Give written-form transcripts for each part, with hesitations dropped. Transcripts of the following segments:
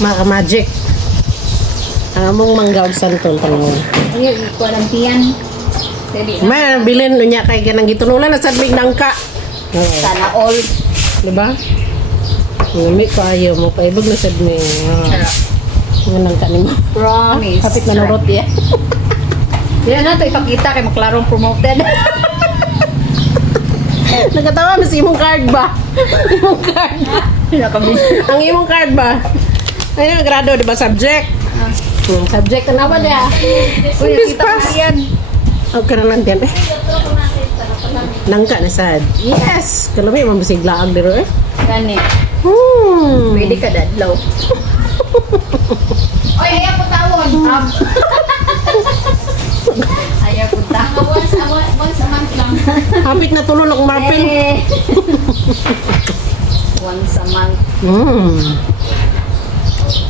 Mga magic. Among manggawag santol tanong. Ay, ko lang tiyan. May bilin niya kay ganang gitunulan na sadmig nangka. Sana all. Diba? Ngami ko ayaw mo paibog na sadmig. Nga nangka ni mo. Promise. Kapit manurot ya. Yan na to ipakita kay maklarong promoted. Nagkatawa mas imong card ba? Imong card. Ang imong card ba? Ayun, grado, di ba? Subject. Subject na ba niya? Uy, kita mo yan. Okay na lang yan eh. Nangka na sad. Yes! Kalami, mabasiglaag dito eh. Gani. Pwede ka dadlaw. Oy, ayaw po tawon. Ayaw po tawon. Once a month lang. Hapit na tulong ng marpil. Once a month.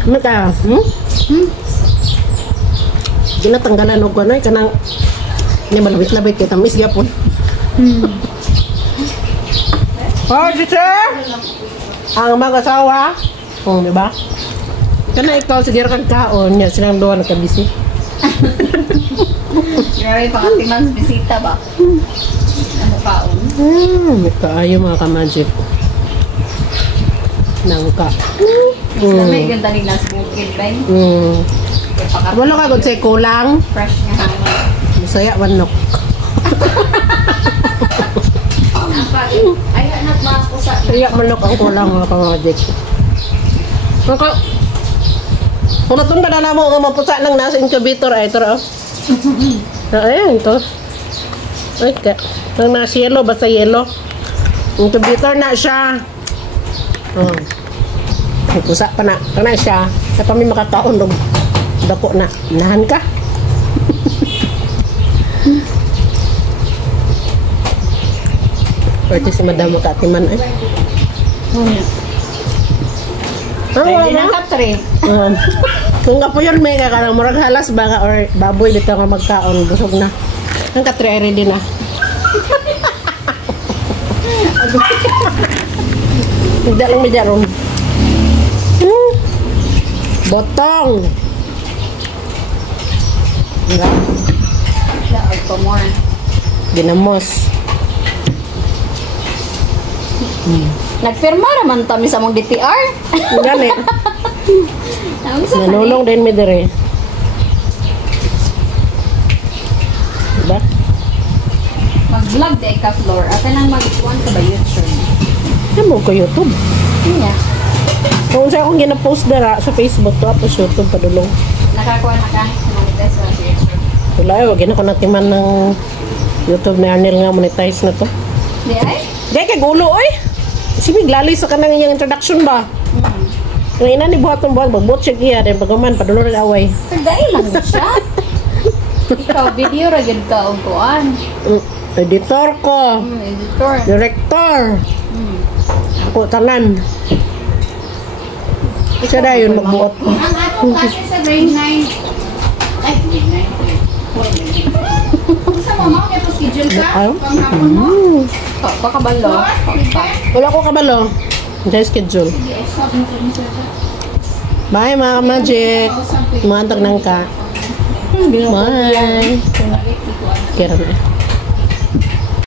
Ano ka? Ginatanggalan o gano'y kanang hindi malabit-labit kita miss yapon. Oh, teacher! Ang mag-asawa. Oh, di ba? Kana ikaw sige kan kaon niya silang duwa nagkabisi. Grabe pangatiman sa bisita ba? Ano kaon? Kaayo mga ka-magic. Nangka. May ganda rin nasa bukid ba? Wala ka kung say kulang. Fresh nga hangin. Masaya manok. Ay, anak mga kusa. Masaya manok ang kulang mga ka-magic. Kung natunda na mo ang mapusa ng nasa incubator ay ito. Ayan ito. Ay, nang nasa yellow, basta yellow. Incubator na siya. Pusa pa na. Kana siya. Sa kami makataon dong. Dako na. Nahan ka. Pwede si madam makatiman eh. Wala na katre. Kung nga po yun may kakarang murag halas ba or baboy dito nga magkaon. Busog na. Ang katre ay ready na. Hindi lang may jaron. Botong. Or pa more. Ginamos. Nagpirma naman kami sa mong DTR. Gani. Nanulong din mi dire. Diba? Mag-vlog day ka, Flor. At nang mag-1 ka ba YouTube? Ano ko YouTube? Niya. Kung saan akong gina-post dara sa Facebook to, tapos YouTube padulong. Nakakuha na ka. Monetize na sa YouTube. Wala eh, wag na ko natiman ng YouTube ni Arnel nga monetize na to. Di ay? Gaya kay gulo oy. Sibig laloy sa kanang iyang introduction ba? Ang ina ni buhatong buhat, magbot siya giya, dahil pagaman, padulong ng away. Pagdai lang siya. Ikaw, video ragid ka o kuan. Editor ko. Editor. Director. Ako tanan. Siya na yun magbuot. Ang atong klase sa grade 9. Ay, grade 9. Sa mama, may pa-schedule ka? Panghapon mo? Pakabalo. Wala ko kabalo. Hindi schedule. Bye mga magic. Mga antag nang ka. Bye. Kira na.